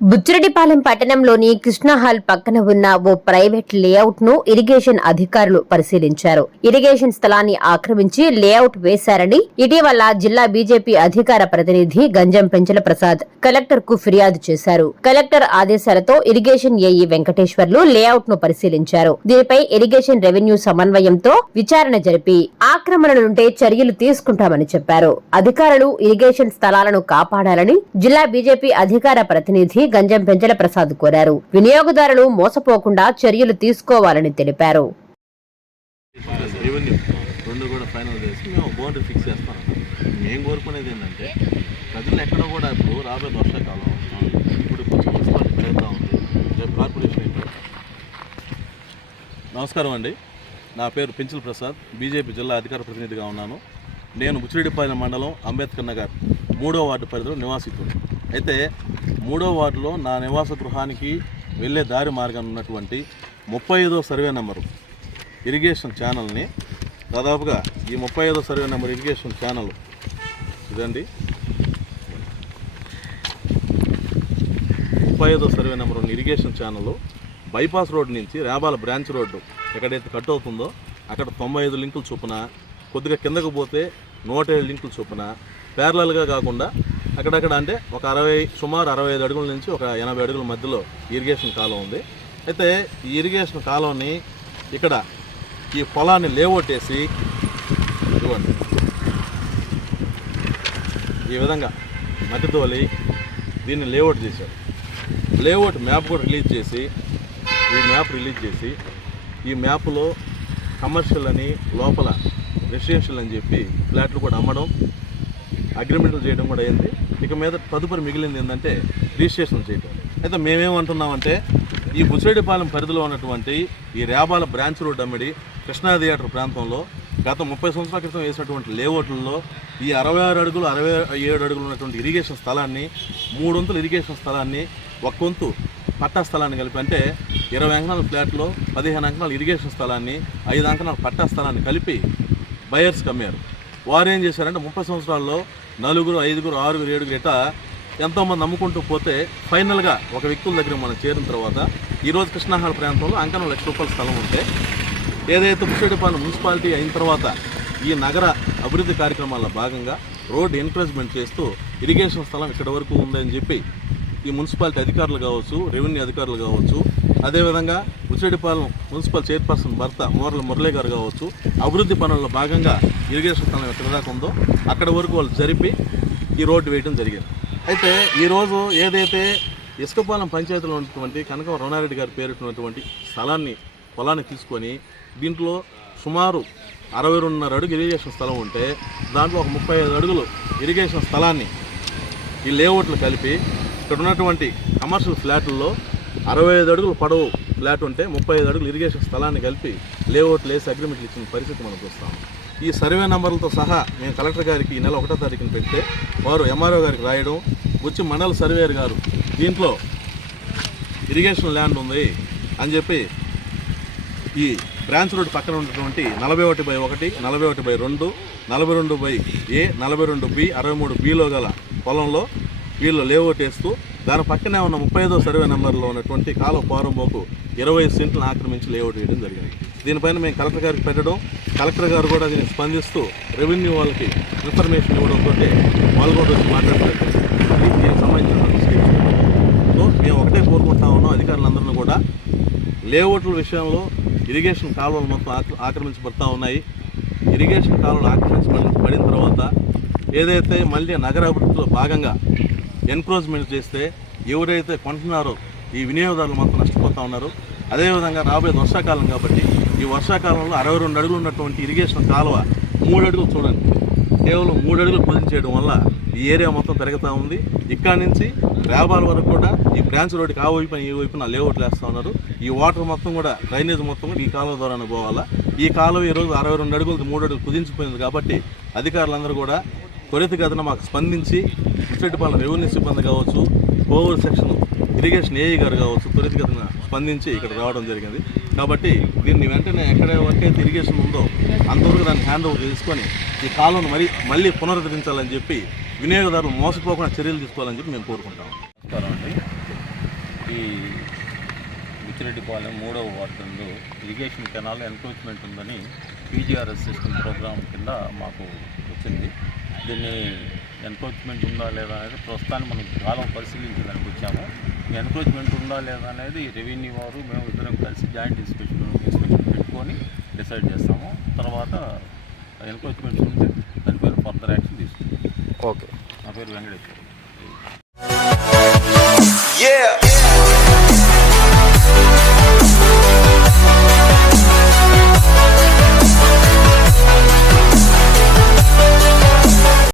బుచ్చిరెడ్డిపాలెం పట్టణంలోని కృష్ణా హాల్ పక్కన ఉన్న ఓ ప్రైవేట్ లేఅవుట్ ను ఇరిగేషన్ అధికారులు పరిశీలించారు. ఇరిగేషన్ స్థలాన్ని ఆక్రమించి లేఅవుట్ వేశారని ఇటీవల జిల్లా బీజేపీ అధికార ప్రతినిధి గంజం పెంచల ప్రసాద్ కలెక్టర్ కు ఫిర్యాదు చేశారు. కలెక్టర్ ఆదేశాలతో ఇరిగేషన్ ఏఈ వెంకటేశ్వర్లు లేఅవుట్ ను పరిశీలించారు. దీనిపై ఇరిగేషన్ రెవెన్యూ సమన్వయంతో విచారణ జరిపి ఆక్రమణలుంటే చర్యలు తీసుకుంటామని చెప్పారు. అధికారులు ఇరిగేషన్ స్థలాలను కాపాడాలని జిల్లా బీజేపీ అధికార ప్రతినిధి గంజం పెంచల ప్రసాద్ కోరారు. వినియోగదారులు మోసపోకుండా చర్యలు తీసుకోవాలని తెలిపారు. మేము కోరుకునేది ఏంటంటే ప్రజలు ఎక్కడో కూడా ఇప్పుడు రాబోయే వర్షాకాలం ఇప్పుడు కొంచెం మున్సిపాలిటీ పెరుగుతూ ఉంది, రేపు కార్పొరేషన్ అయిపోయింది. నమస్కారం అండి, నా పేరు పెంచల ప్రసాద్, బీజేపీ జిల్లా అధికార ప్రతినిధిగా ఉన్నాను. నేను బుచ్చిరెడ్డిపాలెం మండలం అంబేద్కర్ నగర్ 3వ వార్డు పరిధిలో నివాసితుడు. అయితే 3వ వార్డులో నా నివాస గృహానికి వెళ్ళే దారి మార్గం ఉన్నటువంటి 35వ సర్వే నెంబరు ఇరిగేషన్ ఛానల్ని దాదాపుగా ఈ 35వ సర్వే నెంబర్ ఇరిగేషన్ ఛానల్ ఇదండి, 35వ సర్వే నెంబర్ ఉన్న ఇరిగేషన్ ఛానల్ బైపాస్ రోడ్ నుంచి రేబాల బ్రాంచ్ రోడ్డు ఎక్కడైతే కట్ అవుతుందో అక్కడ 95 లింకులు చొప్పున, కొద్దిగా కిందకు పోతే 107 లింకులు చొప్పున ప్యారలల్గా కాకుండా అక్కడక్కడ అంటే ఒక సుమారు 65 అడుగుల నుంచి ఒక 80 అడుగుల మధ్యలో ఇరిగేషన్ కాలం ఉంది. అయితే ఈ ఇరిగేషన్ కాలంని ఇక్కడ ఈ పొలాన్ని లేఅవుట్ వేసి ఇవ్వండి, ఈ విధంగా మట్టితోలి దీన్ని లేఅవుట్ చేశారు. లేఅవుట్ మ్యాప్ కూడా రిలీజ్ చేసి ఈ మ్యాప్లో కమర్షియల్ అని లోపల రెసిడెన్షియల్ అని చెప్పి ఫ్లాట్లు కూడా అమ్మడం, అగ్రిమెంట్లు చేయడం కూడా అయింది. ఇక మీద తదుపరి మిగిలింది ఏంటంటే రిజిస్ట్రేషన్ చేయడం. అయితే మేమేమంటున్నామంటే ఈ బుచ్చిరెడ్డిపాలెం పరిధిలో ఉన్నటువంటి ఈ రేబాల బ్రాంచ్ రోడ్ అమ్మడి కృష్ణా థియేటర్ ప్రాంతంలో గత 30 సంవత్సరాల క్రితం వేసినటువంటి లేఅవుట్లలో ఈ 66 అడుగులు 67 అడుగులు ఉన్నటువంటి ఇరిగేషన్ స్థలాన్ని 3 వంతుల ఇరిగేషన్ స్థలాన్ని ఒక వంతు పట్టా స్థలాన్ని కలిపి, అంటే 20 అంకణాల ఫ్లాట్లో 15 అంకణాల ఇరిగేషన్ స్థలాన్ని 5 అంకణాల పట్టా స్థలాన్ని కలిపి బయర్స్కి అమ్మారు. వారు ఏం చేశారంటే 30 సంవత్సరాల్లో 4, 5, 6, 7 ఇట్లా ఎంతోమంది నమ్ముకుంటూ పోతే ఫైనల్గా ఒక వ్యక్తుల దగ్గర మనం చేరిన తర్వాత ఈరోజు కృష్ణాహాల్ ప్రాంతంలో అంకణం ₹1,00,000 స్థలం ఉంటే ఏదైతే బుచ్చిరెడ్డిపాలెం మున్సిపాలిటీ అయిన తర్వాత ఈ నగర అభివృద్ధి కార్యక్రమాల్లో భాగంగా రోడ్ ఎంకరేజ్మెంట్ చేస్తూ ఇరిగేషన్ స్థలం ఇక్కడ వరకు ఉందని చెప్పి ఈ మున్సిపాలిటీ అధికారులు కావచ్చు, రెవెన్యూ అధికారులు కావచ్చు, అదేవిధంగా బుచ్చిరెడ్డిపాలెం మున్సిపల్ చైర్పర్సన్ భర్త మురళీ గారు కావచ్చు, అభివృద్ధి పనుల్లో భాగంగా ఇరిగేషన్ స్థలం ఎక్కడ దాకా ఉందో అక్కడ వరకు వాళ్ళు జరిపి ఈ రోడ్డు వేయడం జరిగింది. అయితే ఈరోజు ఏదైతే ఇసుకపాలెం పంచాయతీలో ఉన్నటువంటి కనక రమణారెడ్డి గారి పేరున్నటువంటి పొలాన్ని తీసుకొని దీంట్లో సుమారు 62.5 అడుగు ఇరిగేషన్ స్థలం ఉంటే దాంట్లో ఒక 35 అడుగులు ఇరిగేషన్ స్థలాన్ని ఈ లేఅవుట్లు కలిపి ఇక్కడ ఉన్నటువంటి కమర్షియల్ ఫ్లాట్లలో 65 అడుగులు పొడవు ఫ్లాట్ ఉంటే 35 అడుగులు ఇరిగేషన్ స్థలాన్ని కలిపి లేఅవుట్లు వేసి అగ్రిమెంట్లు ఇచ్చిన పరిస్థితి మనం చూస్తాము. ఈ సర్వే నెంబర్లతో సహా మేము కలెక్టర్ గారికి ఈ నెల 1వ తారీఖున పెడితే వారు ఎంఆర్ఓ గారికి రాయడం, వచ్చి మండల సర్వేయర్ గారు దీంట్లో ఇరిగేషన్ ల్యాండ్ ఉంది అని చెప్పి ఈ బ్రాంచ్ రోడ్ పక్కన ఉన్నటువంటి 41/1, 41/2, 42/A, 42B, 63Bలో గల పొలంలో వీళ్ళు లేఅవుట్ వేస్తూ దాని పక్కనే ఉన్న 35వ సర్వే నెంబర్లో ఉన్నటువంటి కాలువ పారంబోకు 20 సెంట్లను ఆక్రమించి లేఅవుట్ వేయడం జరిగింది. దీనిపైన మేము కలెక్టర్ గారికి పెట్టడం, కలెక్టర్ గారు కూడా దీన్ని స్పందిస్తూ రెవెన్యూ వాళ్ళకి ఇన్ఫర్మేషన్ ఇవ్వడంతో వాళ్ళు కూడా వచ్చి మాట్లాడలేదు. దీనికి సంబంధించిన సో మేము ఒకటే కోరుకుంటా ఉన్నాం, అధికారులందరినీ కూడా లేఅవుట్ల విషయంలో ఇరిగేషన్ కాలువలు మొత్తం ఆక్రమించబడతా ఉన్నాయి. ఇరిగేషన్ కాలువలు ఆక్రమించబడిన తర్వాత ఏదైతే మళ్ళీ నగర అభివృద్ధిలో భాగంగా ఎన్క్రోచ్మెంట్ చేస్తే ఎవరైతే కొంటున్నారో ఈ వినియోగదారులు మొత్తం నష్టపోతూ ఉన్నారు. అదేవిధంగా రాబోయే వర్షాకాలం కాబట్టి ఈ వర్షాకాలంలో 62 అడుగులు ఉన్నటువంటి ఇరిగేషన్ కాలువ 3 అడుగులు చూడండి, కేవలం 3 అడుగులు కుదించేయడం వల్ల ఈ ఏరియా మొత్తం పెరుగుతూ ఉంది. ఇక్కడ నుంచి రేబాల వరకు కూడా ఈ బ్రాంచ్ రోడ్డుకి ఆ వైపున ఈ వైపున లేఅవుట్లు వేస్తూ ఉన్నారు. ఈ వాటర్ మొత్తం కూడా డ్రైనేజ్ మొత్తం కూడా ఈ కాలువ ద్వారానే పోవాలా. ఈ కాలువ ఈరోజు 62 అడుగులు 3 అడుగులు కుదించిపోయింది కాబట్టి అధికారులందరూ కూడా త్వరితగతిన మాకు స్పందించి బుచ్చిరెడ్డిపాలెం రెవెన్యూ సిబ్బంది కావచ్చు, కోవూరు సెక్షన్ ఇరిగేషన్ ఏఈ గారు కావచ్చు, త్వరితగతిన స్పందించి ఇక్కడ రావడం జరిగింది. కాబట్టి దీన్ని వెంటనే ఎక్కడ వరకైతే ఇరిగేషన్ ఉందో అంతవరకు దాన్ని హ్యాండ్ ఓవర్ చేసుకొని ఈ కాలువను మళ్ళీ పునరుద్ధరించాలని చెప్పి వినియోగదారులు మోసపోకుండా చర్యలు తీసుకోవాలని చెప్పి మేము కోరుకుంటాం. నమస్కారం అండి, బుచ్చిరెడ్డిపాలెం 3వ వార్డులో ఇరిగేషన్ కెనాల్ ఎన్క్రోచ్మెంట్ ఉందని పీజీఆర్ఎస్ సిస్టమ్ ప్రోగ్రామ్ కింద మాకు వచ్చింది. దీన్ని ఎన్క్రోచ్మెంట్ ఉందా లేదా అనేది ప్రస్తుతాన్ని మనం కాలం పరిశీలించడానికి వచ్చాము. ఎన్క్రోచ్మెంట్ ఉందా లేదా అనేది రెవెన్యూ వారు మేము ఇద్దరం కలిసి జాయింట్ ఇన్స్పెక్షన్ పెట్టుకొని డిసైడ్ చేస్తాము. తర్వాత ఎన్క్రోచ్మెంట్ ఉంటే దాని పేరు ఫర్దర్ యాక్షన్ తీసుకుంటాం. ఓకే. నా పేరు వెంకటేశ్వర. Yeah.